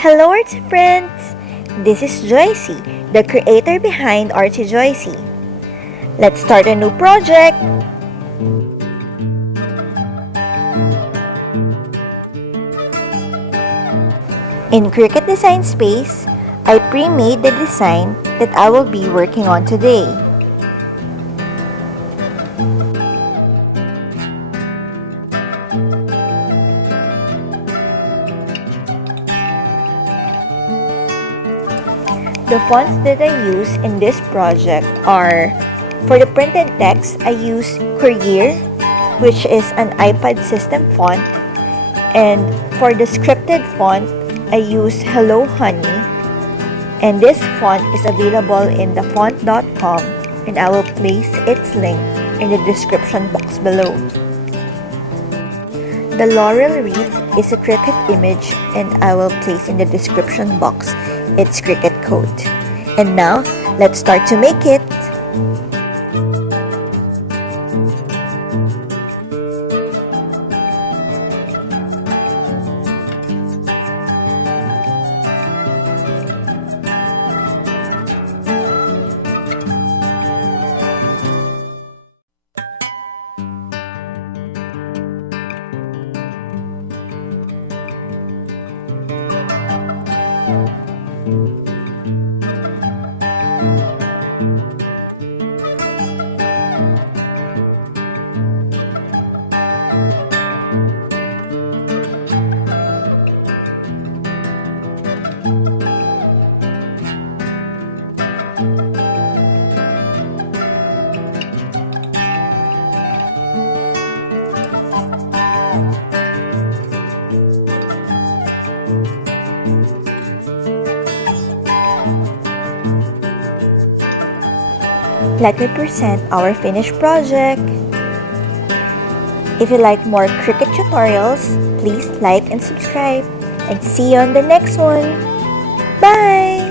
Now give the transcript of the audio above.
Hello Artsy friends! This is Joycee, the creator behind Artsy Joycee. Let's start a new project! In Cricut Design Space, I pre-made the design that I will be working on today. The fonts that I use in this project are, for the printed text, I use Courier, which is an iPad system font, and for the scripted font, I use Hello Honey, and this font is available in thefont.com, and I will place its link in the description box below. The Laurel Wreath is a Cricut image, and I will place in the description box its Cricut code. And now, let's start to make it! Let me present our finished project. If you like more Cricut tutorials, please like and subscribe. And see you on the next one. Bye!